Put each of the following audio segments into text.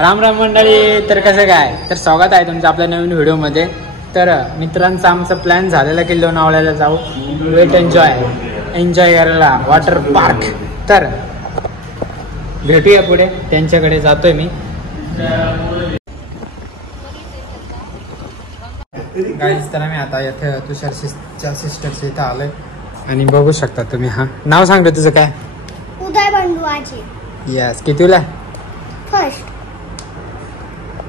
राम राम मंडळी. तर कसं काय, तर स्वागत आहे तुमचं आपल्या नवीन व्हिडिओमध्ये. तर मित्रांचा आमचा प्लॅन झालेला की लोणावळ्याला जाऊ, वेट एन्जॉय करायला वॉटर पार्क. तर भेटूया पुढे, त्यांच्याकडे जातोय मी. गाईज तर आम्ही आता इथे तुषारच्या सिस्टरच्या इथं आलोय आणि बघू शकता तुम्ही. हा नाव सांगतो तुझं काय? उदय बंडवाचे. यस. कितीला? फर्स्ट.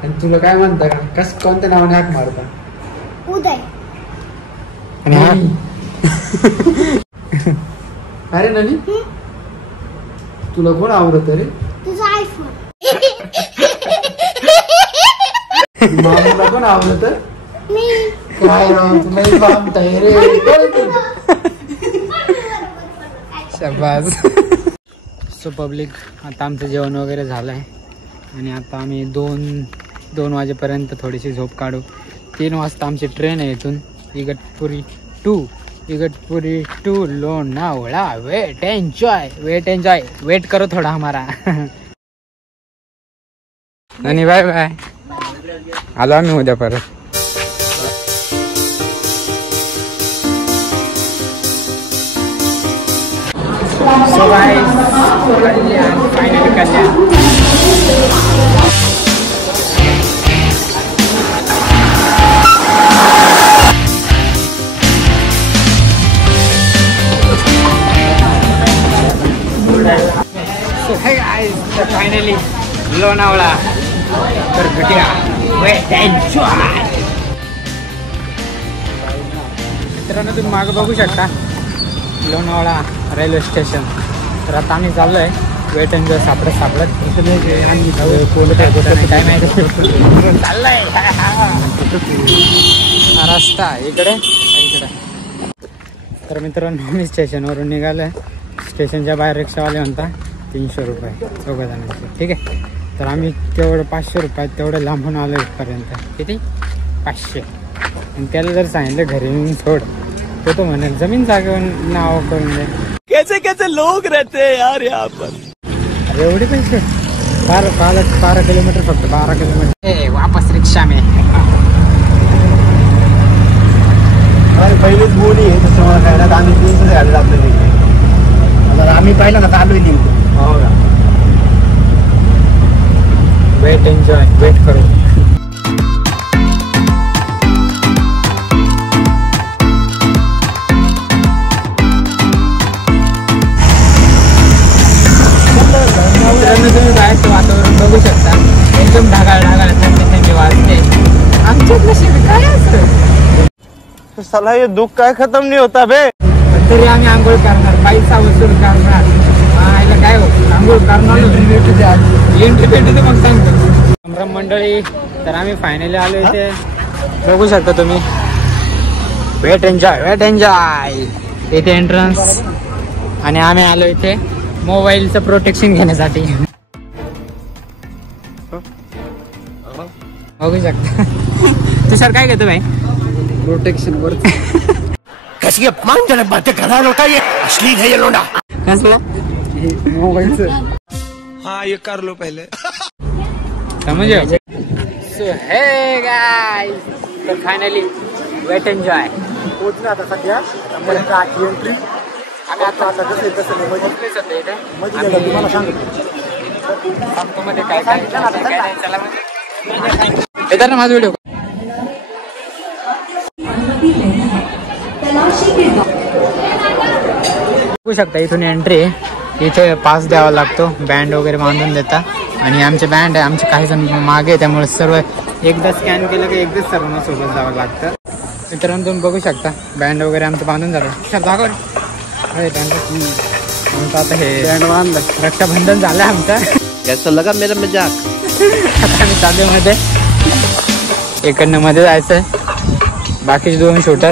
आणि तुला काय म्हणता का, कोणत्या नावाने हाक मारता? उदय. आणि अरे ननी, तुला कोण आवडत रे? तुझा आयफोन. मामाला कोण आवडत? मी. काय राव, तुम्ही बामताय रे. शाबास. सो पब्लिक, आता आमचं जेवण वगैरे झालं आहे आणि आता आम्ही दोन वाजेपर्यंत थोडीशी झोप काढू. 3 वाजता आमची ट्रेन आहे इथून Igatpuri to Lonavala. Wet enjoy wait करो थोडा हमारा. आणि बाय बाय. आलो आम्ही उद्या परत. So guys, finally Kalyan. So hey guys, so finally Lonavala. तर भेटूया. Wet enjoy. मित्रांनो, तुम्ही मागं बघू शकता लोणावळा रेल्वे स्टेशन. तर आता आम्ही चाललोय वेट एन्जॉय सापडत काय माहिती चाललंय. रस्ता इकडे. तर मित्रांनो, मी स्टेशनवरून निघालोय. स्टेशनच्या बाहेर रिक्षावाले म्हणता 300 रुपये 4 जणांचे. ठीक आहे. तर आम्ही तेवढं 500 रुपयात तेवढं लांबून आलो इथपर्यंत. किती? 500. आणि त्याला जर सांगितलं घरी येऊन सोड, तो म्हणेल जमीन जागेवर नाव करून दे. कैसे लोग रहते हैं यार यहाँ पर. अरे एवढे पैसे? 12 किलोमीटर, फक्त 12 किलोमीटर. वापस रिक्षा में. पहिलेच बोली आहे त्याच्यामुळे काय ना, आम्ही 300 गाडी जातो. आम्ही पाहिलं ना चालू आहे नेमकं. हो का. वेट एन्जॉय वेट करू. तुम्ही बाहेरचं वातावरण बघू शकता. एकदम ढगाळ थंडी वाजते. आमच्यात नशीब काय असतं. साला ये दुःख काय खतम नाही होता बे. तरी आम्ही आंघोळ करणार, पैसा वसूल करणार. काय होत आंघोळ करणार. एंट्री भेटते मग सांगतो. मंडळी, तर आम्ही फायनली आलो इथे. बघू शकता तुम्ही. वेट एन्जॉय इथे एंट्रन्स. आणि आम्ही आलो इथे मोबाईलचं प्रोटेक्शन घेण्यासाठी. बघू शकता. तुषार काय घेतो भाई? प्रोटेक्शन वर. कशी अपमानजनक बातें करा लोटा, ये असली है ये लोंडा. कसलं? मोबाईलचं. हाँ ये कर लो पहले. समझो. सो हे गाइस, तर फायनली वेट एन्जॉय पोहोचले आता सध्या. आमची एंट्री. आम्ही आता कसं आहे तसं मध्ये तुम्हाला सांगतो मध्ये काय चला येतात ना माझा व्हिडिओ. बघू शकता इथून एंट्री. इथे पास द्यावा लागतो. बँड वगैरे बांधून देता. आणि आमचे बँड आहे, आमचे काही जण मागे, त्यामुळे सर्व एकदा स्कॅन केलं की एकदाच सर्वांना सोबत जावं लागतं. मित्रांनो, तुम्ही बघू शकता बँड वगैरे आमचं बांधून झालं. सर दाखव. आमचं आता हे बँड बांधलं. रक्षाबंधन झालं आमचं. कैसा लगा मेरा मजाक. आता आम्ही चालूमध्ये इकडनं मध्ये जायचंय. बाकीचे 2 शूटर.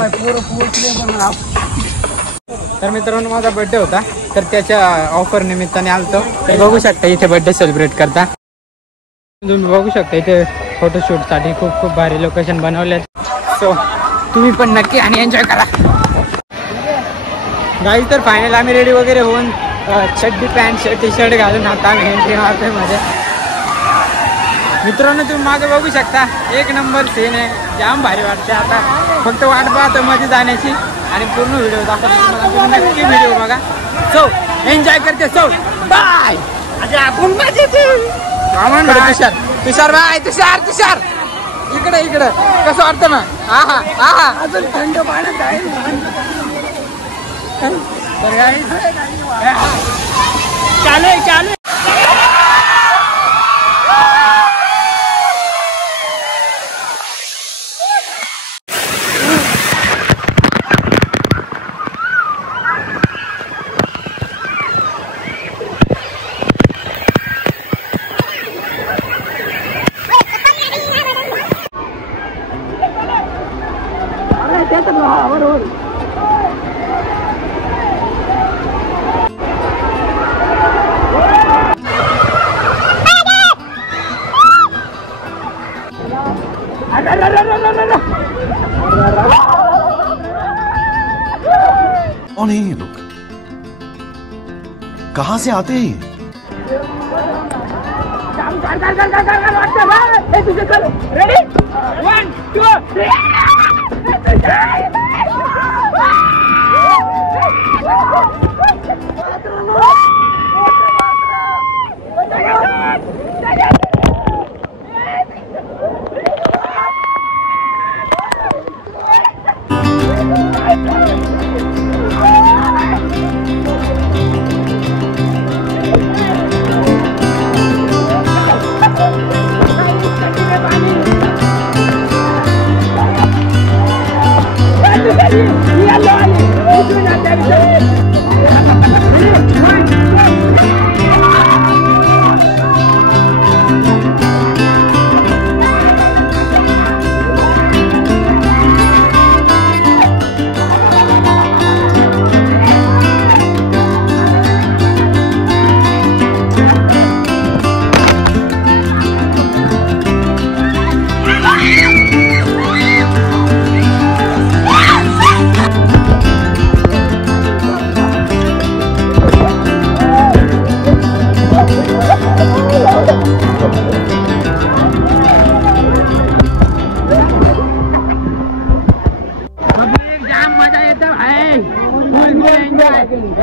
तर मित्रांनो, माझा बर्थडे होता, तर त्याच्या ऑफर निमित्ताने आलतो. तर बघू शकता इथे बर्थडे सेलिब्रेट करता. तुम्ही बघू शकता इथे फोटोशूटसाठी खूप भारी लोकेशन बनवलेत. सो तुम्ही पण नक्की आणि एन्जॉय करा. गाईज, तर फायनल आम्ही रेडी वगैरे होऊन चड्डी पॅन्ट शर्ट टी शर्ट घालून आता आम्ही एंट्री मारतोय मध्ये. मित्रांनो तुम्ही मागे बघू शकता, एक नंबर सीन आहे, जाम भारी वाटते. आता फक्त वाट पाहतो मध्ये जाण्याची आणि पूर्ण व्हिडिओ दाखवतो तुम्हाला. नक्की व्हिडिओ बघा. सो एन्जॉय करते. सो बाय. आपण तुषार तुषार बाय. तुषार इकडे कसं वाटतं ना. हा अजून थंड पाण्यात आहे. चालू कौन है ये लोग, कहां से आते हैं? रेडी 1 2 3.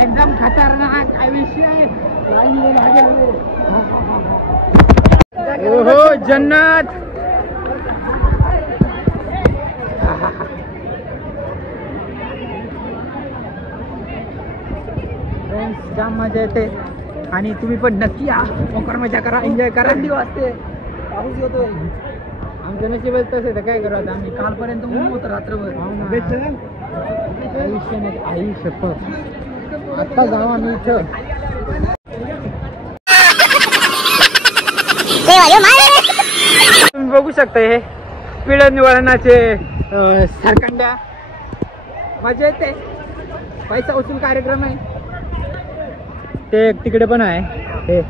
एकदम खतरनाक विषय. ओहो जन्नत. फ्रेंड्स जाम मजा येते आणि तुम्ही पण नक्की या. मोकर मजा करा, एन्जॉय करा. थंडी वाजते, पाऊस येतोय. आमच्या नशिबात तसे तर काय करू आता. आम्ही कालपर्यंत ऊन होतं रात्रभर. आई शपथ आता जाऊ आम्ही इथं. तुम्ही बघू शकता हे पिळणवळणाचे सरकंड्या. मजा येते. पैसा वसूल कार्यक्रम आहे ते. तिकडे पण आहे हे.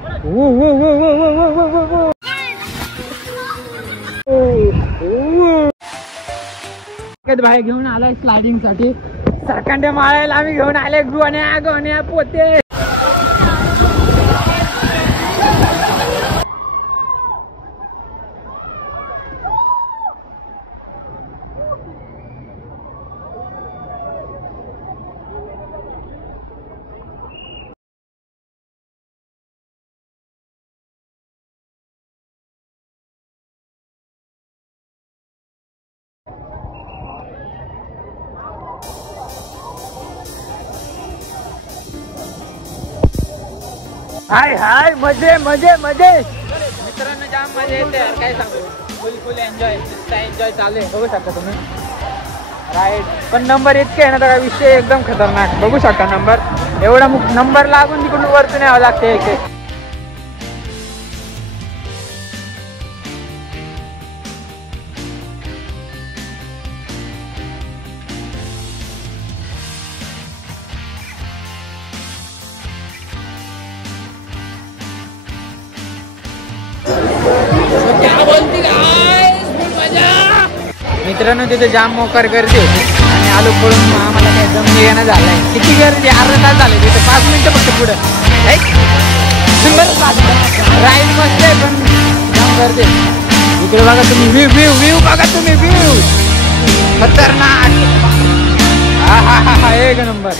भाई घेऊन आलाय स्लायडिंग साठी. सरकंड्या माळायला आम्ही घेऊन आले. गोण्या पोते. हाय हाय मजे मजे मजे. मित्रांनो जाम मजा येते यार, काय सांगू. फुल एन्जॉय चालू आहे. बघू शकता तुम्ही राईट. पण नंबर इतके आहे ना तर विषय एकदम खतरनाक. बघू शकता नंबर एवढा नंबर लागून तिकडून वरतून यावं लागते. एक मित्रांनो तिथे जाम मोकार गर्दी होती आणि आलो पळून. आम्हाला काय दम येणं झालाय. किती गर्दी, अर्धा तास झाले तिथे. 5 मिनिटं फक्त पुढे राईड मस्त आहे पण जाम गर्दी. इकडे बघा तुम्ही व्ह्यू व्ह्यू व्ह्यू बघा तुम्ही व्ह्यू खतरनाक. हा हा हा हा एक नंबर.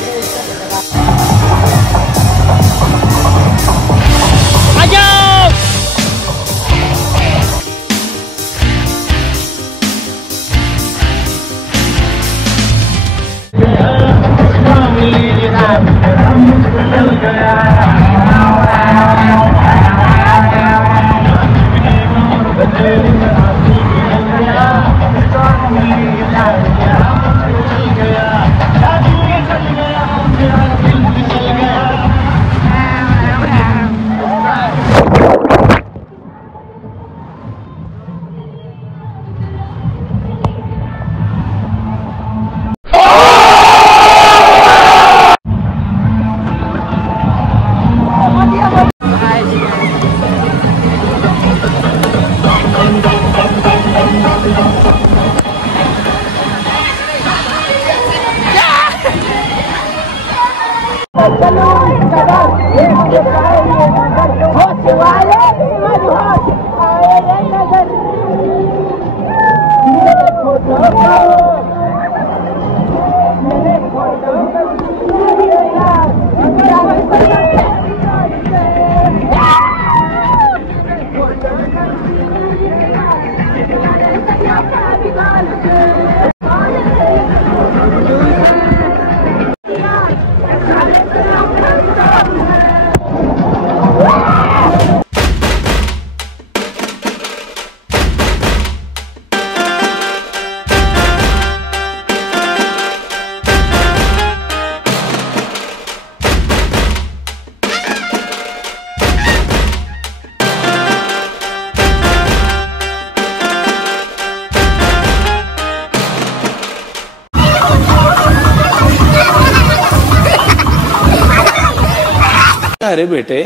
अरे बेटे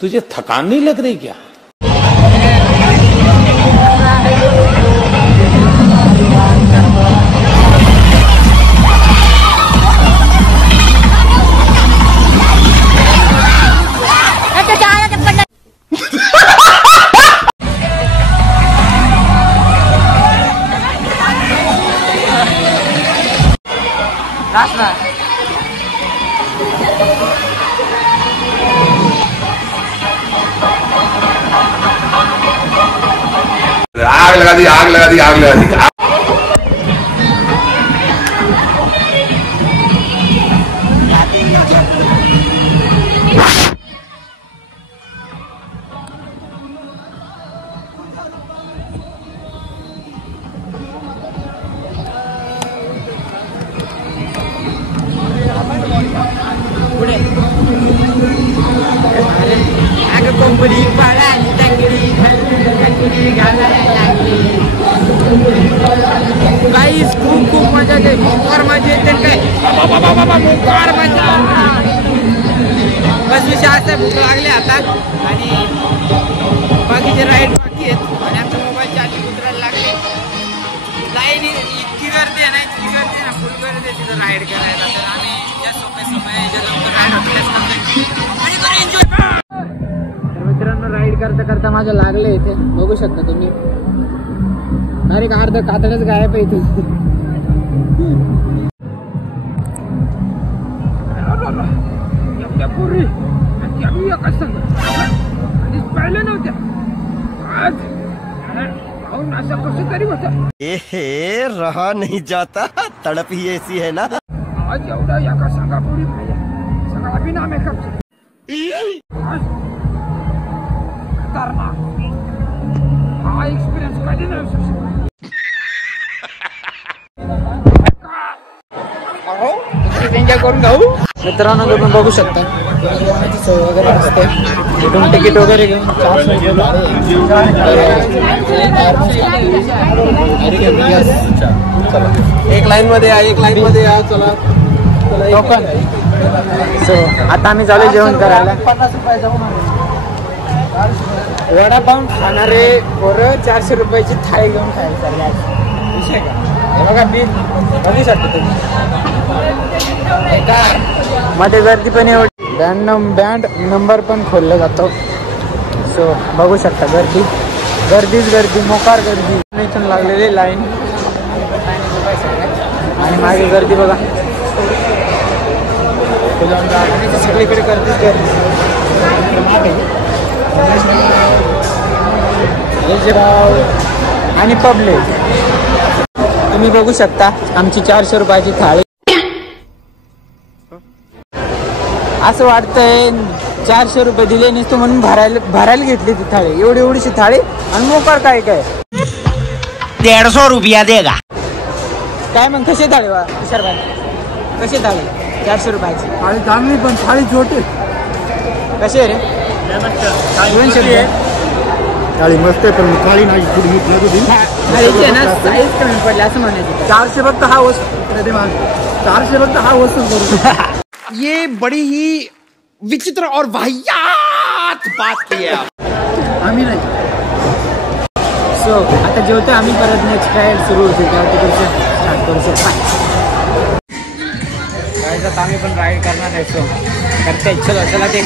तुझे थकान नहीं लग रही क्या? आग लगा दी आग लगा दी आग लगा दी. गाईस खूप खूप मजा येते. मोकार मजा येते काय मोकार मजा. बस विषय असं भूक लागली आता आणि बाकीचे राईड बाकी आहेत आणि आमच्या मोबाईल चार्जिंग उतरायला लागले. लाईन इतकी गर्दी आहे ना इतकी गर्दी आहे ना फुल गर्दी आहे तिथं राईड करायला. तर आम्ही ज्या समय राईड होते एन्जॉय. तर मित्रांनो राईड करता करता माझ्या लागले इथे बघू शकता तुम्ही. अरे अर्ध कातडच गायब आहे इथे. पूर्वी आम्ही एका संघ पाहिलं नव्हत्या आज पाहून असं कसं तरी होतं. ए रहा नहीं जाता तड़प ही ऐसी है ना. आज एवढा एका संघापूर्वी पाहिजे सगळा बिना मेकअप खतरनाक. हा एक्सपिरियन्स कधी नाही असू शकत. एन्जॉय करून जाऊ. मित्रांनो तुम्ही बघू शकता सोय वगैरे असते. इथून तिकीट वगैरे घेऊन 400 एक लाईन मध्ये या एक लाईन मध्ये या. चला टोकन. सो आता आम्ही चालू जेवण करायला. 50 रुपये जाऊन वडापाव खाणारे पोरं 400 रुपयाची थाळी घेऊन खायला चालले. विषय का हे बघा बिल बघू शकता तुम्ही. मध्ये गर्दी पण एवढी. बँड नंबर पण खोलला जातो. सो बघू शकता गर्दी गर्दीच गर्दी, मोकार गर्दी. इथून लागलेली लाईन आणि मागे गर्दी बघा. सगळीकडे गर्दीच गर्दी. आणि पब्लिक तुम्ही बघू शकता. आमची 400 रुपयाची थाळी. असं वाटतंय 400 रुपये दिले नसतो म्हणून भरायला घेतली ती थाळी. एवढीशी थाळी आणि मोकार काय 150 रुपया देगा. काय मग कशी थाळी वा किशोर भाई, कशी थाळी 400 रुपयाची? थाळी चांगली पण थाळी छोटी. कशी आहे रे? 200 रुपये. थाळी मस्त आहे पण थाळी नाही थोडी मीठ लागू दे. थाळीची आहे ना साईज कमी पडली असं म्हणायचं. 400 फक्त हा वस्तू 400 फक्त हा वस्तू करू. ये बड़ी ही विचित्र और वाहियात बात की है. आम्ही नाही. सो आता जेवतो आम्ही. परत नेक्स्ट राईड सुरू होते तेव्हा तिकडचं स्टार्ट करू शकतो. आम्ही पण राईड करणार आहे. सो करते चला ते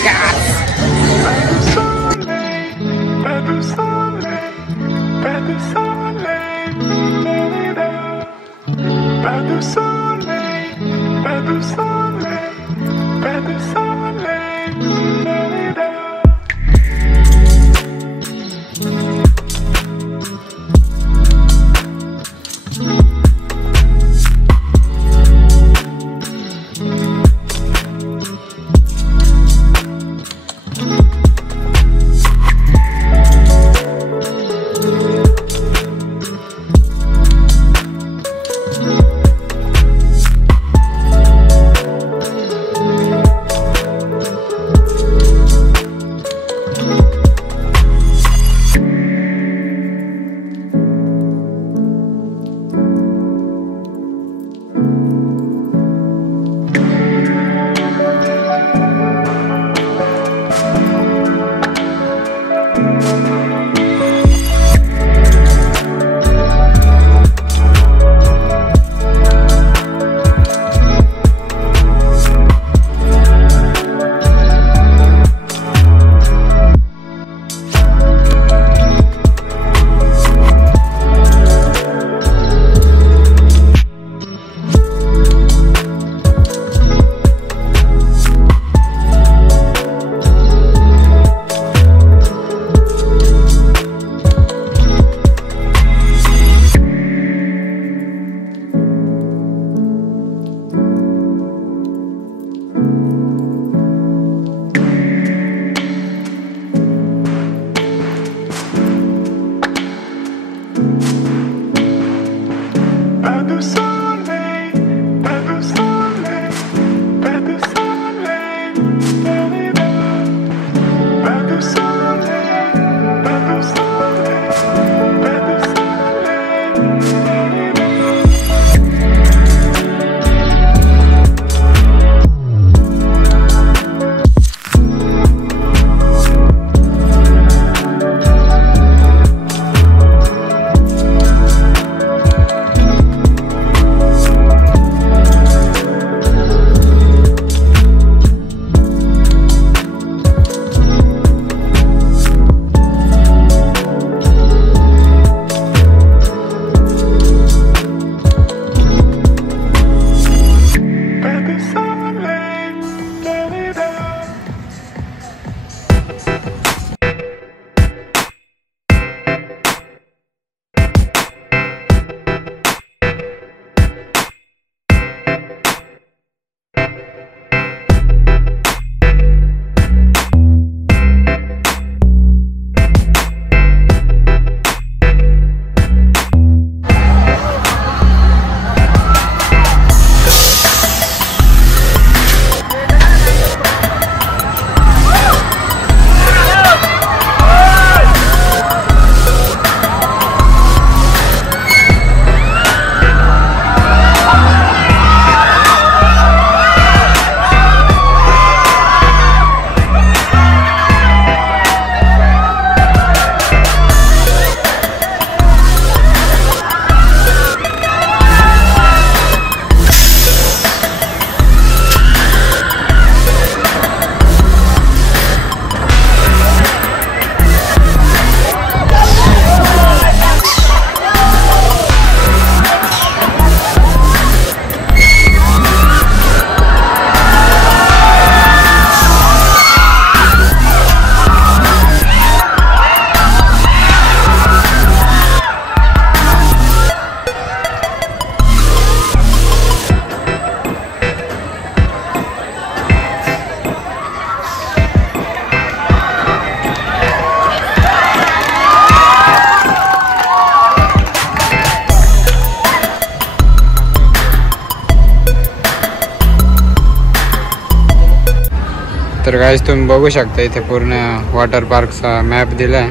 तर गाईज तुम्ही बघू शकता इथे पूर्ण वॉटर पार्कचा मॅप दिला आहे.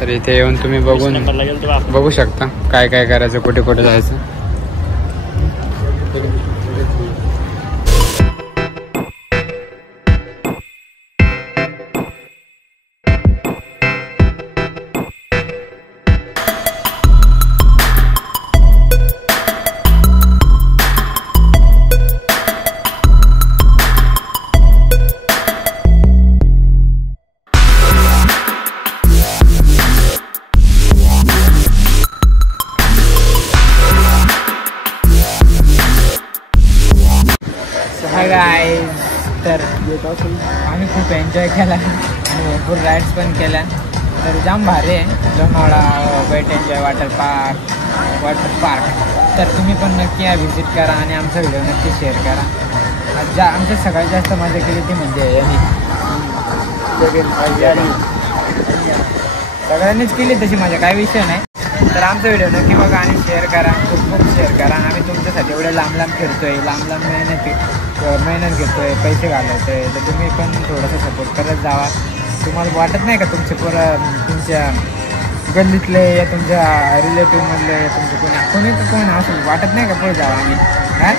तर इथे येऊन तुम्ही बघू शकता काय काय करायचं, कुठे कुठे जायचं. हाय गाईज, तर आम्ही खूप एन्जॉय केला आणि भरपूर राईड्स पण केल्या. तर जाम भारी आहे Lonavala wet enjoy water park. तर तुम्ही पण नक्की या व्हिजिट करा आणि आमचा व्हिडिओ नक्की शेअर करा. आमच्या सगळ्यात जास्त मजा केली ती म्हणजे सगळ्यांनीच केली तशी मजा, काही विषय नाही. तर आमचा व्हिडिओ नक्की बघा आणि शेअर करा, खूप शेअर करा. आम्ही तुमच्यासाठी एवढे लांब फिरतोय, लांब मेहनत घेतोय, पैसे घालवतोय. तर तुम्ही पण थोडंसं सपोर्ट करत जावा. तुम्हाला वाटत नाही का तुमचे तुमच्या गल्लीतले या तुमच्या रिलेटिव्हमधले तुमचे कोणी असं वाटत नाही का पुढे जावा आम्ही हां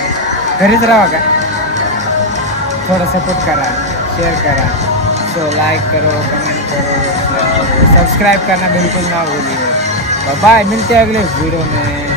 घरीच राहा का? थोड़ा सपोर्ट करा, शेयर करा. सो लाइक करो, कमेंट करो, सब्सक्राइब करना बिल्कुल ना भूलिए. बाय, मिलते हैं अगले वीडियो में.